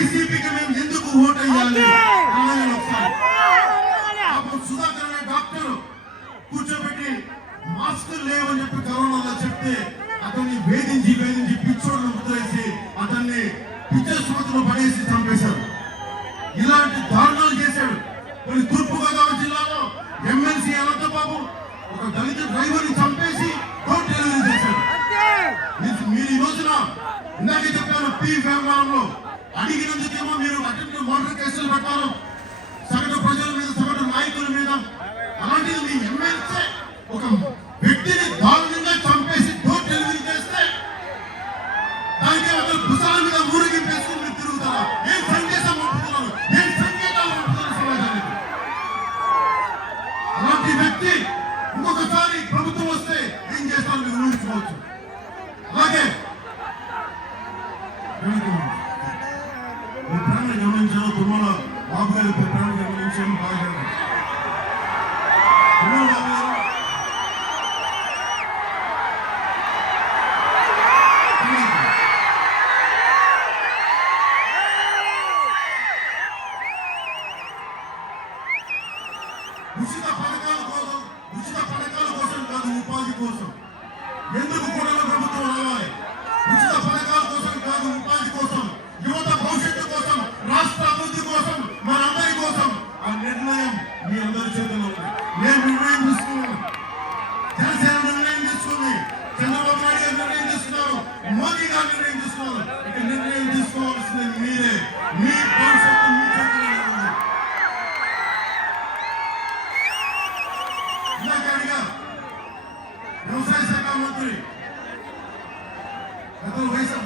వైసీపీకి మేము ఎందుకు ఓటు వేయాలి? సుధాకర్ అనే డాక్టర్ కూర్చోబెట్టి మాస్కులు లేవని చెప్పి కరోనాలో చెప్తే అతన్ని వేధించి వేధించి పిచ్చోడు ముద్రేసి అతన్ని పిచ్చేశ్వరతలో పడేసి చంపేశారు. ఇలాంటి దారుణాలు చేశాడు. కొన్ని తూర్పు గోదావరి జిల్లాలో ఎమ్మెల్సీ అనంతబాబు ఒక దళిత డ్రైవర్ని చంపేసి డెలివరీ చేశాడు. మీరు ఈ రోజున ఇందాక చెప్పాను పి. అడిగినందుకేమో మీరు అటెంప్ట్ మోటార్ కేసులు పెట్టారు. సగటు ప్రజల మీద సగటు నాయకుల మీద. అలాంటిది మీ ఎమ్మెల్సీ ఒక వ్యక్తిని దారుణంగా చంపేసి డోర్ డెలివరీ చేస్తే దానికి అతను భుజాల మీద ఊరేగింపేసుకుని మీరు తిరుగుతారా? ఏం సందేశం పంపుతున్నారు? ఏం సంకేతాలు పంపుతున్నారు సమాజానికి? అలాంటి వ్యక్తి ఇంకొకసారి ప్రభుత్వం వస్తే ఏం చేస్తారో మీరు ఊహించుకోవచ్చు. అలాగే సంతకాలు పెట్టడానికి ఒక నిమిషం బాగా ఉచిత పథకాల కోసం ఉచిత పథకాల కోసం కాదు ఉపాధి కోసం ఎందుకు కూడా ప్రభుత్వం రావాలి మీ అందరి చేతిలో ఉంది నేను నిర్ణయం తీసుకున్నాను జనసేన నిర్ణయం తీసుకుంది చంద్రబాబు నాయుడు గారు నిర్ణయం తీసుకున్నారు మోదీ గారు నిర్ణయం తీసుకున్నారు ఇక నిర్ణయం తీసుకోవాల్సింది మీరే. మీ భవిష్యత్తు వ్యవసాయ శాఖ మంత్రి. గత వయసు